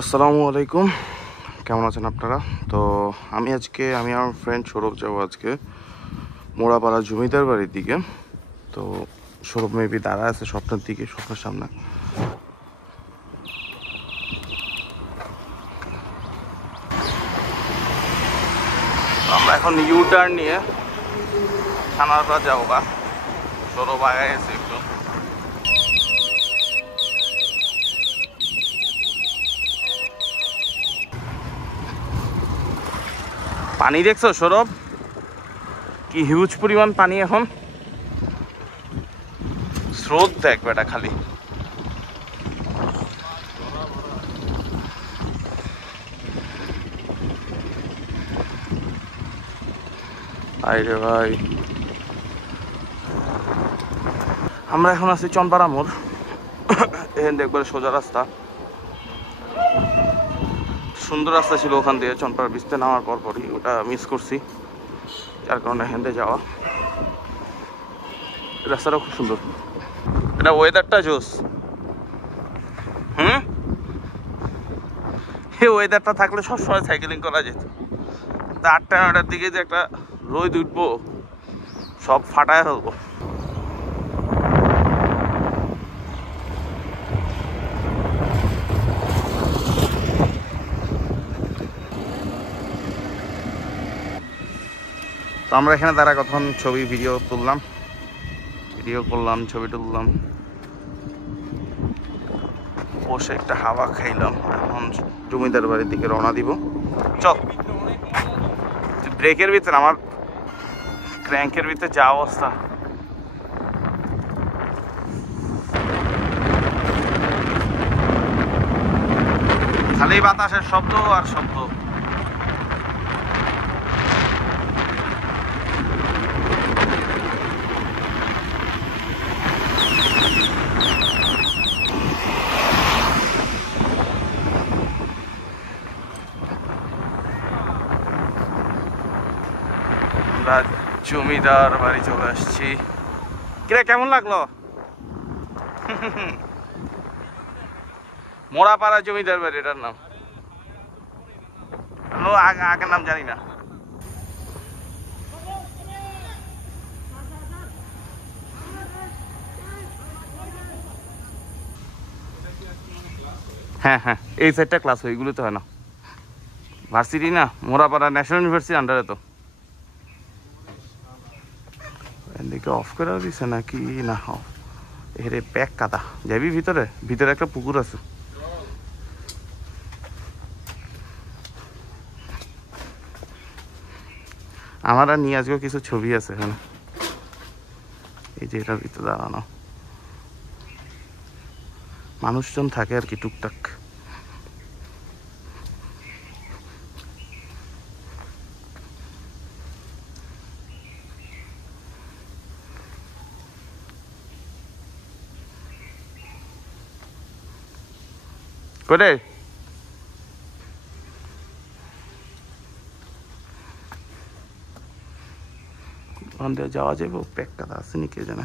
আসসালামু আলাইকুম, কেমন আছেন আপনারা? তো আমি আমার ফ্রেন্ড সৌরভ যাবো আজকে মোড়াপাড়া জমিদার বাড়ির দিকে। তো সৌরভ মেবি দাঁড়া আছে স্বপ্নের দিকে, স্বপ্নের সামনে। আমরা এখন ইউটার্ন নিয়ে থানারপাড়া যাবো গা। সৌরভ আগে গেছে একটু। পানি দেখছো সৌরভ? কি হিউজ পরিমাণ পানি এখন, স্রোত দেখ বেটা খালি। আরে ভাই, আমরা এখন আছি চনপাড়া মোড়। এখান থেকে একবারে সোজা রাস্তা, সুন্দর রাস্তা ছিল ওখান দিয়ে চনপাড়া ব্রিজতে নামার পরই ওটা মিস করছি, যার কারণে এখান থেকে যাওয়া। রাস্তাটা খুব সুন্দর, এটা ওয়েদারটা জোস। এই ওয়েদারটা থাকলে সবসময় সাইকেলিং করা যেত। 8টা-9টার দিকে যে একটা রোদ উঠবো, সব ফাটায় ফেলবো। তো আমরা এখানে তারা কতক্ষণ ভিডিও করলাম, ছবি তুললাম, বসে একটা হাওয়া খাইলাম। এখন জমিদার বাড়ির দিকে রওনা দিব। চল, ব্রেকের ভিতরে আমার ক্র্যাঙ্কের ভিতরে যা অবস্থা। খালি বাতাসের শব্দ আর শব্দ। আমরা জমিদার বাড়ি চলে আসছি। কিরে, কেমন লাগলো? মোড়াপাড়া জমিদার বাড়ি এটার নাম। আগের নাম জানি না। হ্যাঁ হ্যাঁ, এই সাইডটা ক্লাস হয়, এগুলো তো হয় না। ভার্সিটি না, মোড়াপাড়া ন্যাশনাল ইউনিভার্সিটি আন্ডারে। তো এদিকে অফ করে দিছে নাকি না? এর প্যাক কাদা, যাবি ভিতরে? ভিতরে একটা পুকুর আছে। আমার আর নিয়ে আজকেও কিছু ছবি আছে এখানে। এই যে এটার ভিতরে দাঁড়ানো মানুষজন থাকে আর কি, টুকটাক। করে ওখান দিয়ে যাওয়া যাবে? প্যাক কাদা আসেনি কে জানে।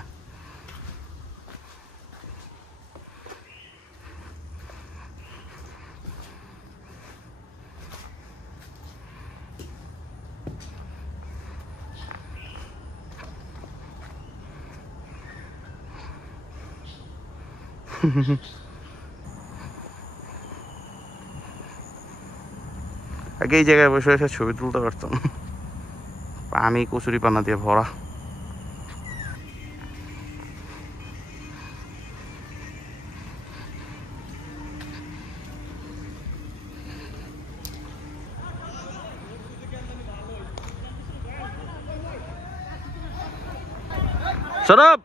আগে এই জায়গায় বসে বসে ছবি তুলতে পারতাম। পানি কচুরি পানা দিয়ে ভরা। সৌরভ,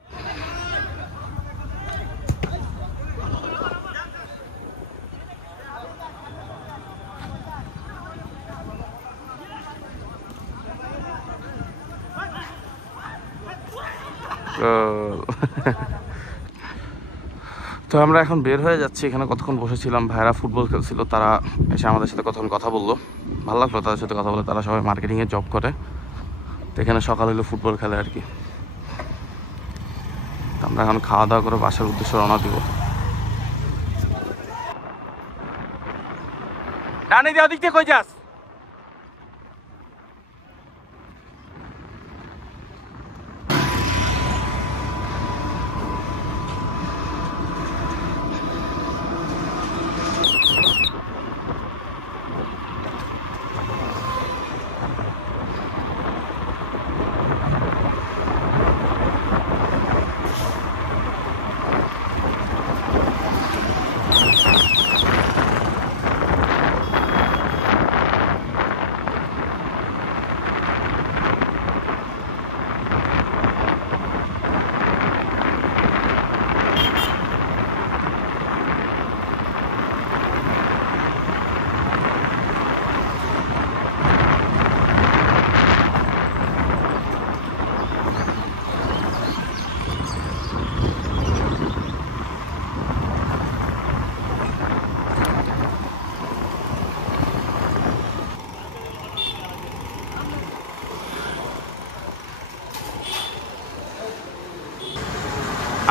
তো আমরা এখন বের হয়ে যাচ্ছি। এখানে কতক্ষণ বসেছিলাম, ভাইরা ফুটবল খেলছিল, তারা এসে আমাদের সাথে কতক্ষণ কথা বললো, ভালো লাগলো তাদের সাথে কথা বলে। তারা সবাই মার্কেটিংয়ে জব করে, তো এখানে সকাল হলে ফুটবল খেলে আর কি। তো আমরা এখন খাওয়া দাওয়া করে বাসার উদ্দেশ্যে রওনা দিব। ডানে দিয়ে ওদিক দিয়ে কই যাস?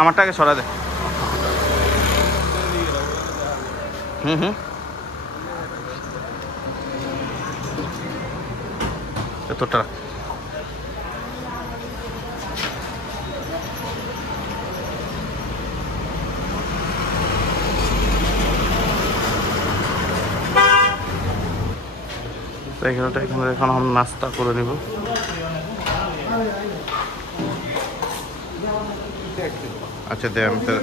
আমারটাকে সরা দে। তোরটা এখানে এখন আমরা নাস্তা করে নেব। আচ্ছা দে, আমি তো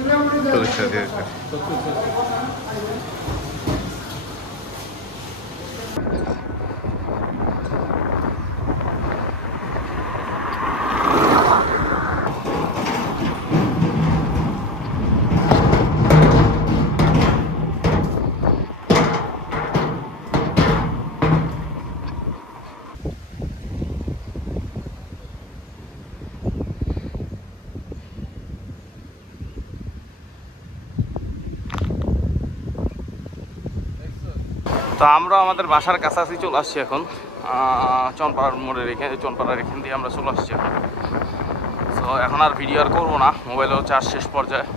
40 টাকা দিয়ে দিচ্ছি। তো আমরা আমাদের বাসার কাছাকাছি চলে আসছি এখন, চনপাড়ার মোড়ের এখানে, চনপাড়ার এখান দিয়ে আমরা চলে আসছি এখন। তো এখন আর ভিডিও আর করবো না, মোবাইলেও চার্জ শেষ পর্যায়ে।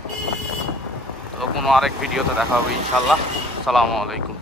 তো কোনো আরেক ভিডিওতে দেখা হবে ইনশাল্লাহ। আসসালামু আলাইকুম।